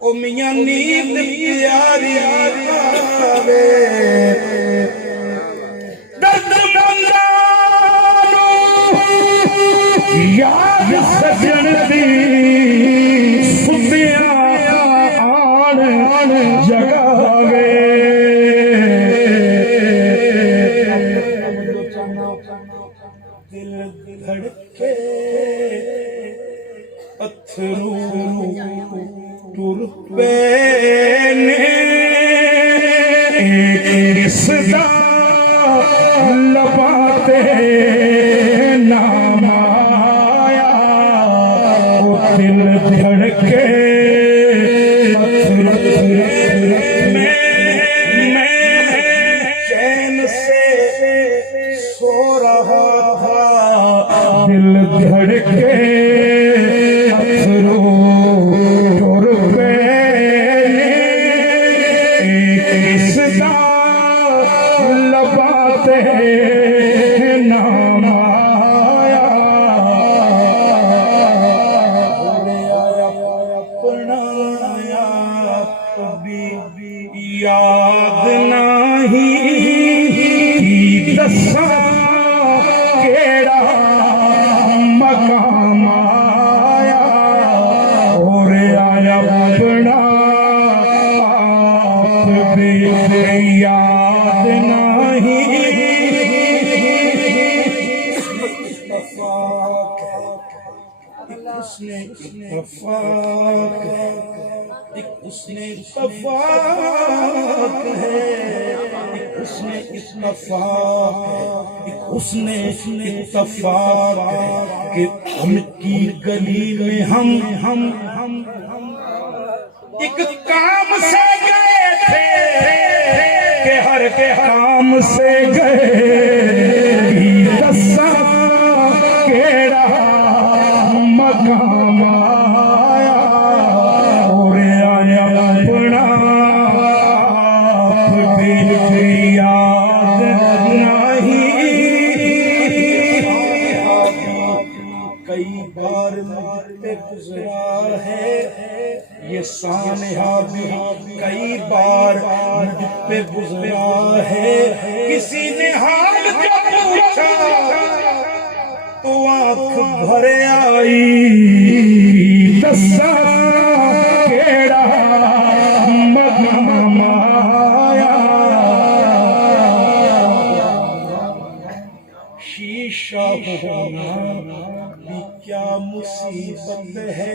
ओ मियां नींद प्यारी आवे दर्द मंदानो याद सजन दी सुतिया आन जगावे दिल धड़के पत्थरों टुर पे सदा लबाते नाम आया वो दिल धड़के मैं चैन से सो रहा था दिल धड़के लबाते नाम आया अपनाया कभी याद नहीं दसा केड़ा मकाम आया और आया अपना याद नहीं उसने इत्तफाक है उसने इत्तफाक कि उनकी गली में हम एक काम से गए थे के हर के काम से गए दसा केड़ा मकाम आया और आया अपना याद नहीं कई बार पे गुजरा है ये सानहा भी कई बार मुझ पे गुजरा है किसी ने हाल क्या पूछा तो आंख भरे आई दसा केड़ा मकाम आया शीशा होना भी क्या मुसीबत है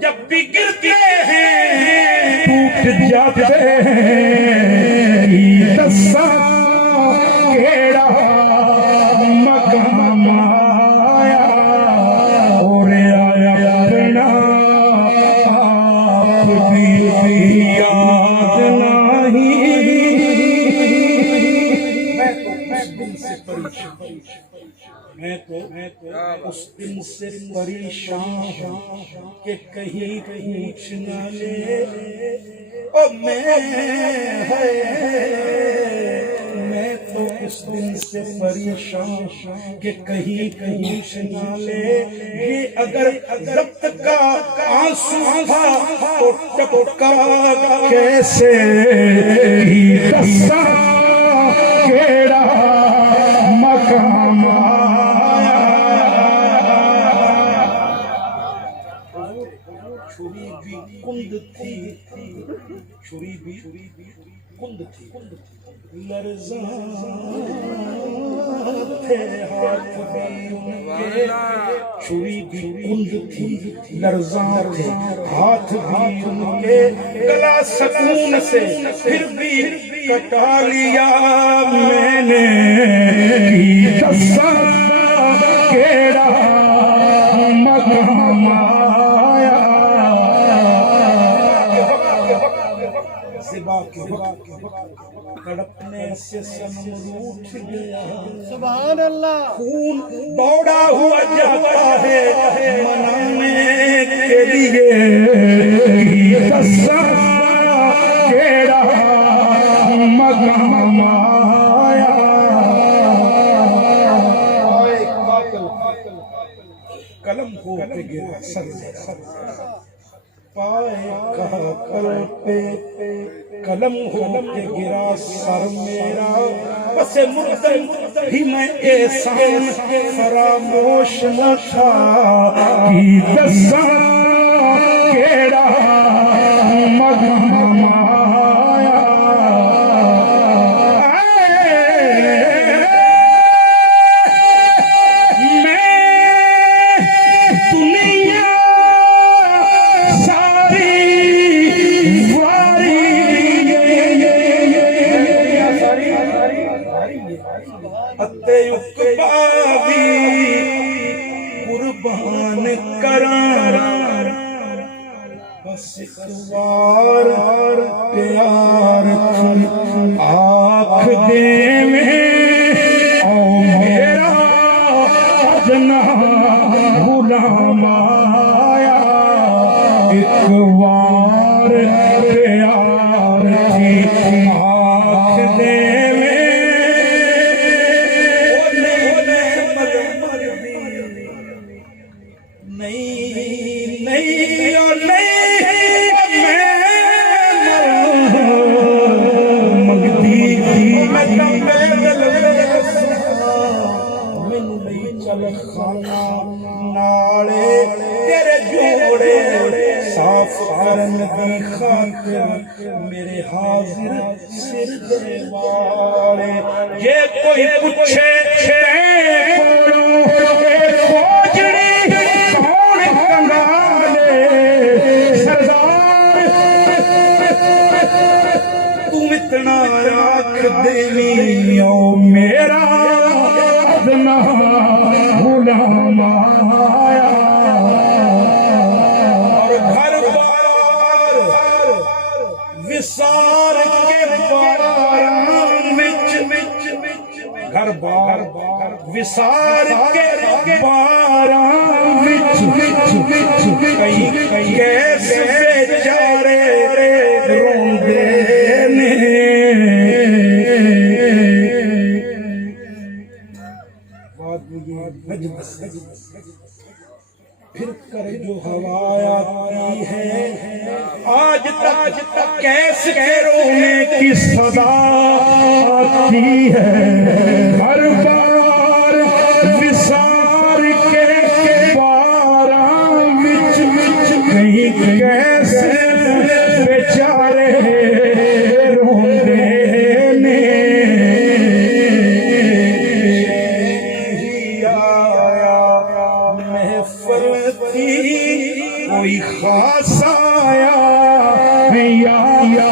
जब भी गिरते हैं टूट जाते हैं दसा केड़ा मकाम आया और आया अपना आप भी याद नहीं मैं तो उस दिन से परेशान कि कहीं पूछ न ले ओ मैं तो उस दिन से परेशान कि कहीं पूछ न ले ये अगर जब्त का आंसू था तो टपका कैसे दसा केड़ा मकाम छुरी भी कुंद थी लर्ज़ा थे हाथ भी उनके, छुरी भी कुंद थी, लर्ज़ा थे हाथ भी उनके, गला सकून से फिर भी कटा लिया मैंने, की दस्सा केड़ा मकाम आया, ज़िबा के वक्त तड़पने से सनम रूठ गया, सुभान अल्लाह। खून दौड़ा हुआ जाता है मनाने के लिए, दस्सा केड़ा मकाम आया, कलम हो के गिरा सर पाए कहा कल पे, कलम हो के गिरा सर मेरा, बस मुर्दम ही मैं एहसान फरामोश न था, कि दस्सा केड़ा मकाम आया, कुर्बान करा बस बार प्यार आँख दे में ओ मेरा सजना गुलाम आया, एक बार प्यार आँख दे खाना नाले तेरे जोड़े साफ करन दी खातिर मेरे हाजिर सिर दे वाले, ये कोई पूछे खोजड़ी कौन कंगाले, सरदार तुम इतना राख देवी ओ मेरा सजना गुलाम आया, और घर बार विसार के बारां विच, घर बार विसार के बारां विच, कई कैसे बेचारे रोंदे ने, फिर कर जो हवाया है आज तक कैसे रोने की सदा आती है, हर बार विसार के बारां विच कहीं कैसे बेचारे रोंदे ने, कोई खास आया या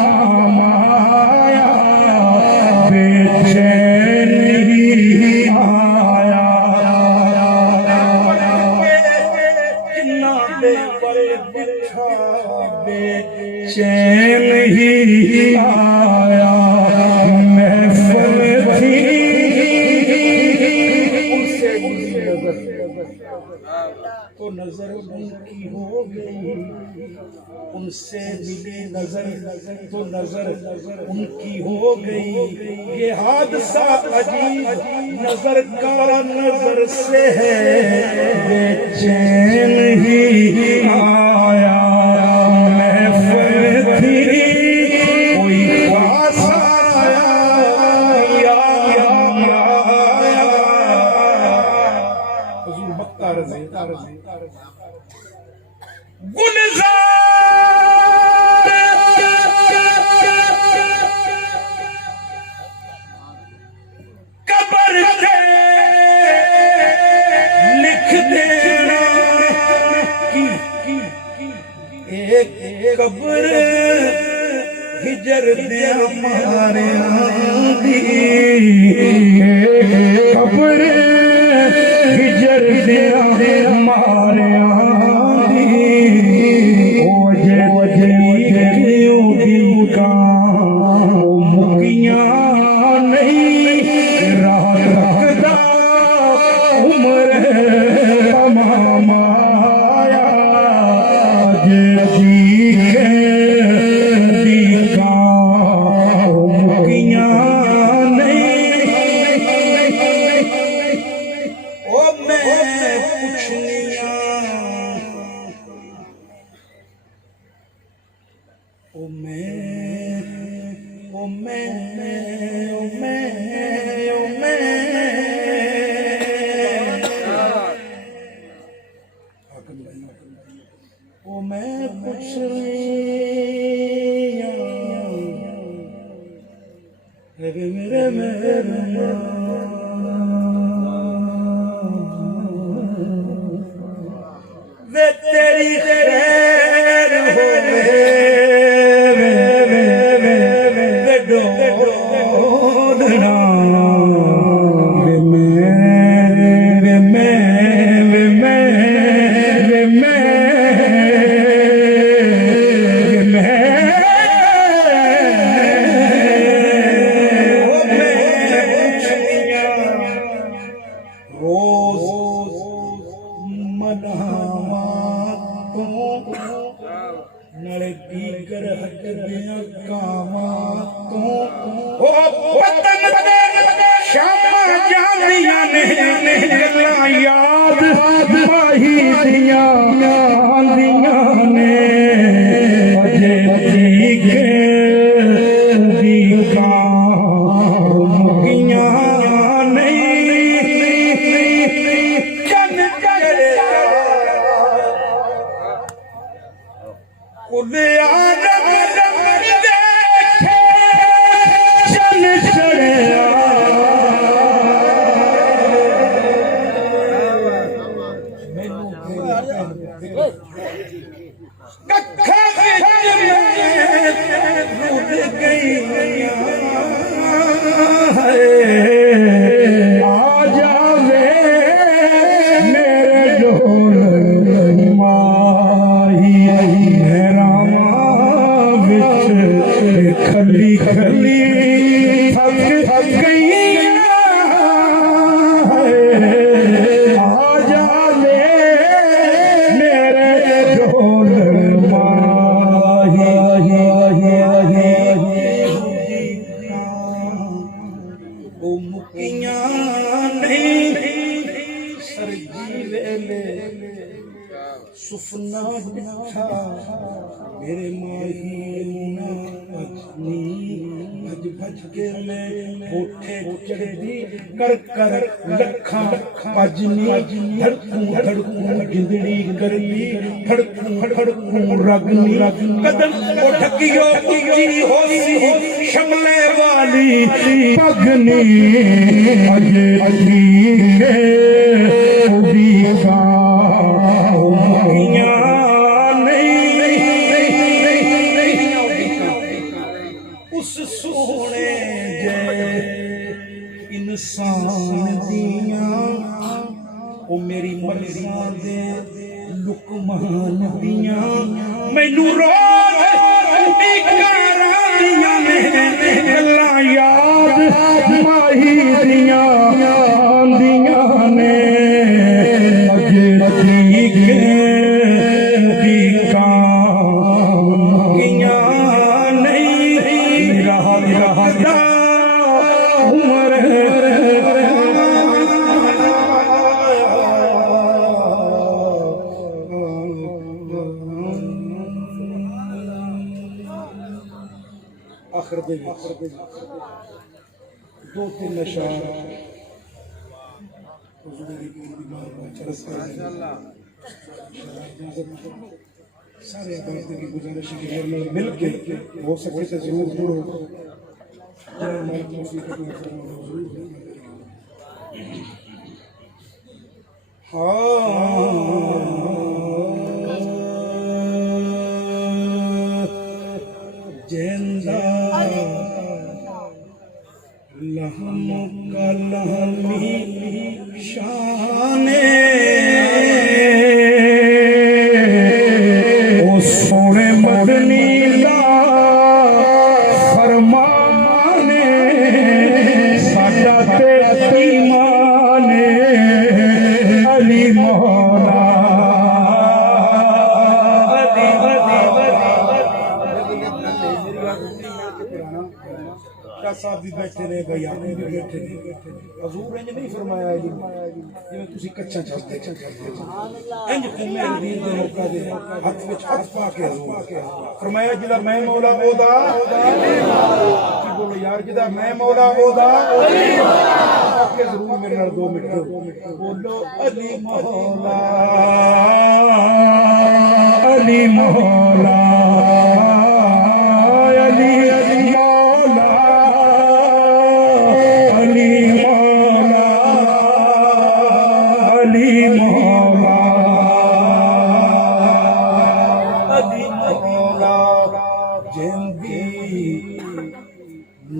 माया, बेचैन ही आया, किन्ना बेबल बिछा बेचैन ही आया, महफिल थी तो नजर उनकी हो गई, उनसे मिली नजर तो नजर उनकी हो गई, ये हादसा अजीब नजर का नजर से है, बेचैन ही आया, महफिल थी कोई खास आया या हुजूर मक्का रज़ी गुलजार गुजरदे मारे दी कब्र गुजरदे मारे वे तेरी खैर हो डोलना याद माही दिया ने अजे ठीक दिखा मुगिया नहीं चन चढ़िया कुल आदम देखे चन चढ़िया खली खली थक गई आ जा ले मेरे ढोल ओ मुकियां नहीं सरजी वेले सुफना बिठा मेरे माही भज भज के मैं कोठे चढ़ी कर कर लखा भजनी धड़कूं धड़कूं गिंदड़ी करनी धड़कूं धड़कूं रगनी कदम को ढकियो ऊंची होसी शमले वाली पगनी अजे ठीक उड़ी का सोने जे इंसान दिया ओ मेरी मर्ज़ियां दे लुकमान दिया मैनू रोज उड़ीकारां दिया ने गल्लां याद माही दिया ने अजे ठीक दिखा दो तीन अशार सारे बातें की गुजारिश की घर में मिल के हो सके तो जरूर जुड़ो। जिंदा लहम का लहमी शाने ओ सोने मदनी दा फरमाने साडा ते ईमान अली मौला साहब भी बैठे रहे भैया भी बैठे रहे हजूर इंज नहीं फरमाया जी जिवें तुसी कच्चा चलते इंज घूमे दीन दे मौका दे हाथ विच हाथ पा के फरमाया जिदा मैं मौला ओदा की बोलो यार जिदा मैं मौला ओदा आके जरूर मेरे नाल 2 मिनट बोलो अली मौला अली मौला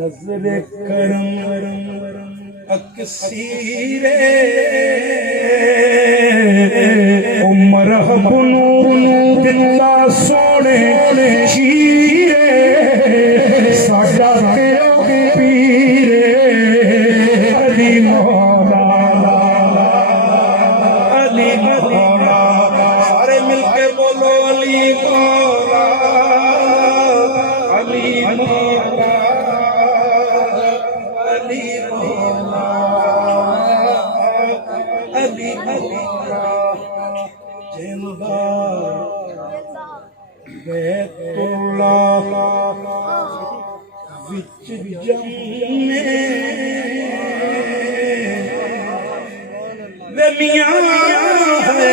नजर करम अकसीरे उमर हबनू दिल्ला सोने शीरे साडा तेरा पीरे अली मौला अली मौला सारे मिलके बोलो अली मौला अली मौला बैतुल्लाह विच जम्मे वे मियां है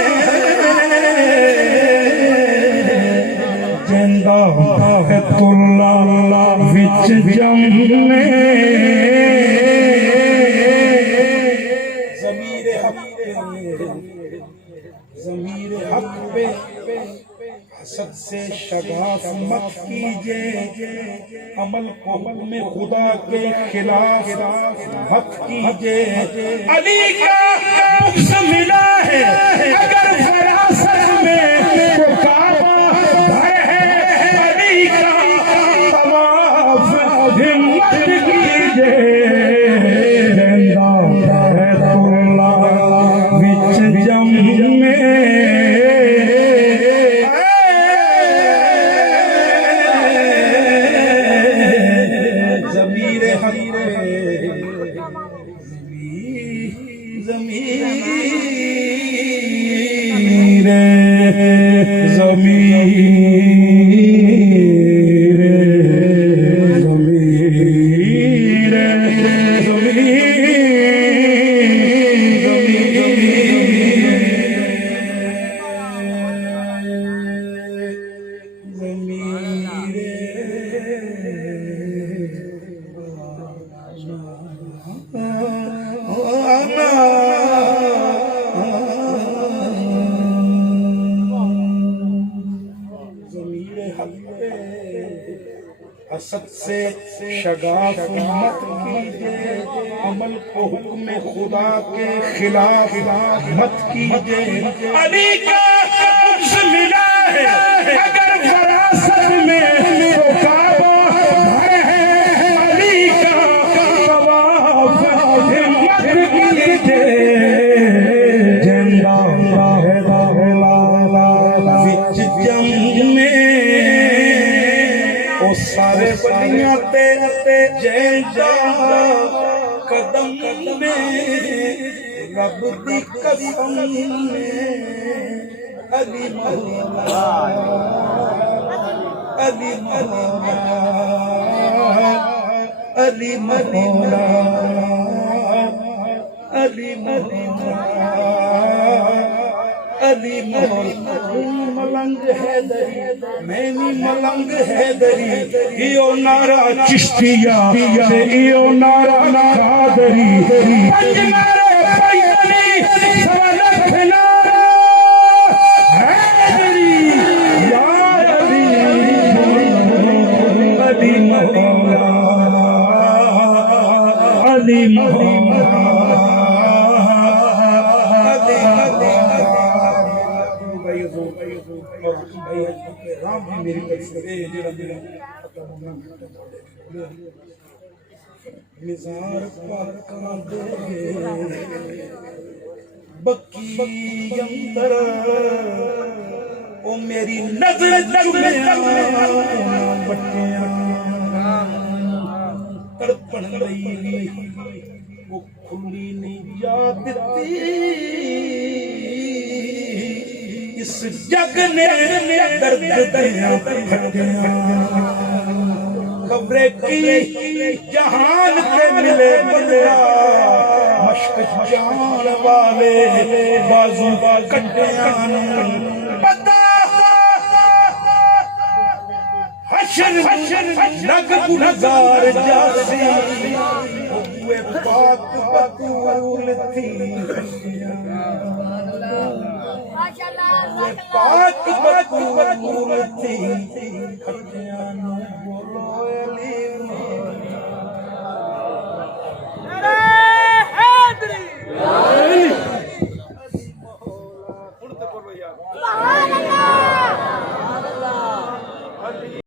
जिंदा बैतुल्लाह विच जम्मे ज़मीर हक़ पे हसद से शगाफ मत कीजिए अमल को में खुदा के खिलाफ मत कीजिए अली का मुझसे मिला है अगर फरासत में तो काबा घर है अली का तवाफ हिम्मत कीजिए जिंदा बैतुल्लाह विच जम्मे हसद से शगाफ मत कीजिए अमल को हुक्म खुदा के खिलाफ मत कीजिए अली का मुझसे मिला है अगर फरासत में तो काबा घर है अली का तवाफ हिम्मत कीजिए जिंदा विच जम्मे ओ सारे बलियां ते जिंदा कदम में रब दी कसम अली मौला अली मौला अली मौला अली मौला अली मौला मलंग है दरी मैनी मलंग है दरी इयो नारा चिश्तिया इयो नारा कादरी पंज नारे पैदली सवलत नारा हैदरी या अली अली मौला राम भी मेरी मिजार पाका दे बक्की अंदर ओ मेरी नजर चुमिया बट्टियां तड़पण लई वो खुली नहीं जा दिती इस जग ने दर्द दिया फटियां खबरे की जहान के मिले बंदा मश्क जान वाले बाजू कटियां पता हशर लग गुलजार जासी वे पाक बतूल थी पाक बतूल थी